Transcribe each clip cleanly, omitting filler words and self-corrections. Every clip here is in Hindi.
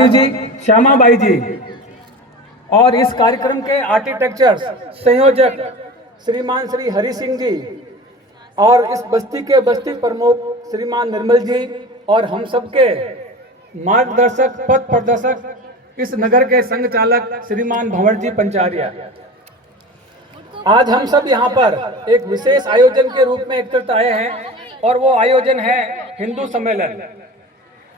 राजू जी, श्यामाबाई जी और इस कार्यक्रम के आर्किटेक्चर्स संयोजक श्रीमान श्री हरि सिंह जी और इस बस्ती के बस्ती प्रमुख श्रीमान निर्मल जी और हम सबके मार्गदर्शक पथ प्रदर्शक इस नगर के संघ चालक श्रीमान भंवर जी पंचारिया। आज हम सब यहाँ पर एक विशेष आयोजन के रूप में एकत्रित आए हैं और वो आयोजन है हिंदू सम्मेलन।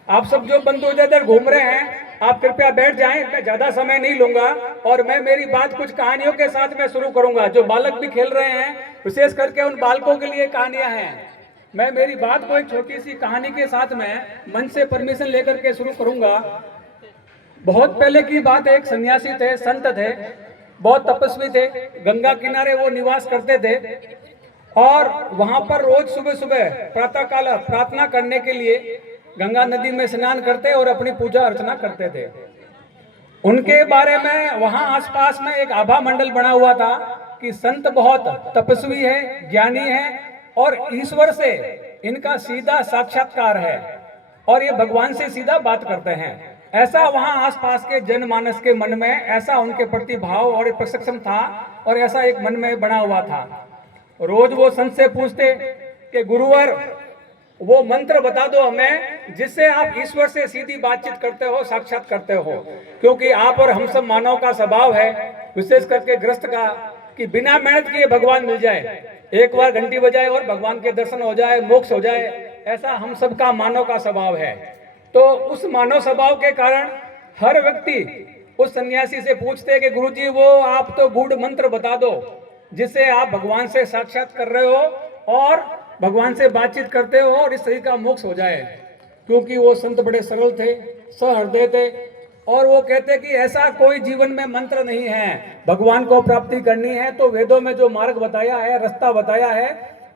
आप सब जो बंधु इधर घूम रहे हैं, आप कृपया बैठ जाएं, मैं ज्यादा समय नहीं लूंगा और मैं मेरी बात कुछ कहानियों के साथ मैं शुरू करूंगा। जो बालक भी खेल रहे हैं, विशेष करके उन बालकों के लिए कहानियां हैं। मैं मेरी बात को एक छोटी सी कहानी के साथ में मंच से परमिशन लेकर के शुरू करूंगा। बहुत पहले की बात, एक सन्यासी थे, संत थे, बहुत तपस्वी थे, गंगा किनारे वो निवास करते थे और वहां पर रोज सुबह सुबह प्रातः काल प्रार्थना करने के लिए गंगा नदी में स्नान करते और अपनी पूजा अर्चना करते थे। उनके बारे में वहां आसपास में एक आभा मंडल बना हुआ था कि संत बहुत तपस्वी है, ज्ञानी है और ईश्वर से इनका सीधा साक्षात्कार है और ये भगवान से सीधा बात करते हैं। ऐसा वहां आसपास के जनमानस के मन में ऐसा उनके प्रति भाव और प्रशिक्षण था और ऐसा एक मन में बना हुआ था। रोज वो संत से पूछते कि गुरुवर, वो मंत्र बता दो हमें जिससे आप ईश्वर से सीधी बातचीत करते हो, साक्षात करते हो। क्योंकि आप और हम सब मानव का स्वभाव है, विशेष करके गृहस्थ का, कि बिना मेहनत किए भगवान मिल जाए, एक बार घंटी बजाए और भगवान के दर्शन हो जाए, मोक्ष हो जाए, ऐसा हम सबका मानव का स्वभाव है। तो उस मानव स्वभाव के कारण हर व्यक्ति उस सन्यासी से पूछते कि गुरुजी, वो आप तो गूढ़ मंत्र बता दो जिससे आप भगवान से साक्षात कर रहे हो और भगवान से बातचीत करते हो और इस शरीर का मोक्ष हो जाए। क्योंकि वो संत बड़े सरल थे, सहृदय थे और वो कहते कि ऐसा कोई जीवन में मंत्र नहीं है। भगवान को प्राप्ति करनी है तो वेदों में जो मार्ग बताया है, रास्ता बताया है,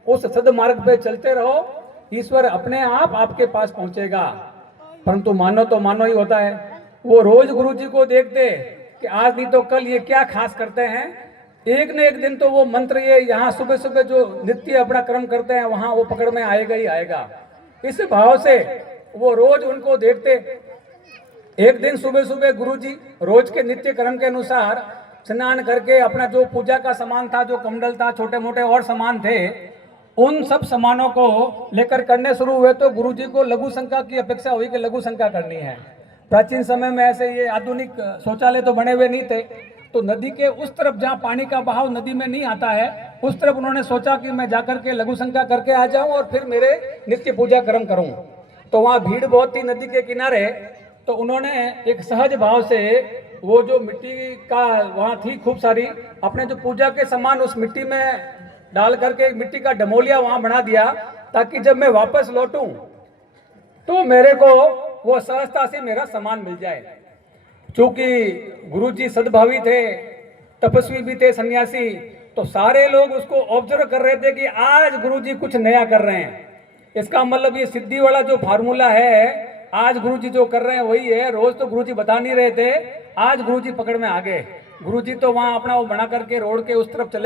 उस सद मार्ग पे चलते रहो, ईश्वर अपने आप आपके पास पहुंचेगा। परंतु मानो तो मानो ही होता है। वो रोज गुरु जी को देखते कि आज नहीं तो कल ये क्या खास करते हैं। एक न एक दिन तो वो मंत्र ये यहाँ सुबह सुबह जो नित्य अपना कर्म करते हैं वहां वो पकड़ में आएगा ही आएगा। इस भाव से वो रोज उनको देखते। एक दिन सुबह सुबह गुरुजी रोज के नित्य कर्म के अनुसार स्नान करके अपना जो पूजा का सामान था, जो कमंडल था, छोटे मोटे और सामान थे, उन सब सामानों को लेकर करने शुरू हुए। तो गुरुजी को लघु शंका की अपेक्षा हुई कि लघु शंका करनी है। प्राचीन समय में ऐसे ये आधुनिक शौचालय तो बने हुए नहीं थे, तो नदी के उस तरफ जहाँ पानी का बहाव नदी में नहीं आता है, उस तरफ उन्होंने सोचा कि मैं जाकर के लघु शंका करके आ जाऊं और फिर मेरे नित्य पूजा कर्म करूं। तो वहाँ भीड़ बहुत थी नदी के किनारे, तो उन्होंने एक सहज भाव से वो जो मिट्टी का वहाँ थी खूब सारी, अपने जो पूजा के सामान उस मिट्टी में डाल करके मिट्टी का डमोलिया वहाँ बना दिया, ताकि जब मैं वापस लौटूं तो मेरे को वो सहजता से मेरा सामान मिल जाए। चूंकि गुरुजी सद्भावी थे, तपस्वी भी थे, सन्यासी, तो सारे लोग उसको ऑब्जर्व कर रहे थे कि आज गुरुजी कुछ नया कर रहे हैं। इसका मतलब ये सिद्धि वाला जो फार्मूला है, आज गुरुजी जो कर रहे हैं वही है। रोज तो गुरुजी बता नहीं रहे थे, आज गुरुजी पकड़ में आ गए। गुरुजी तो वहां अपना वो बना करके रोड के उस तरफ चले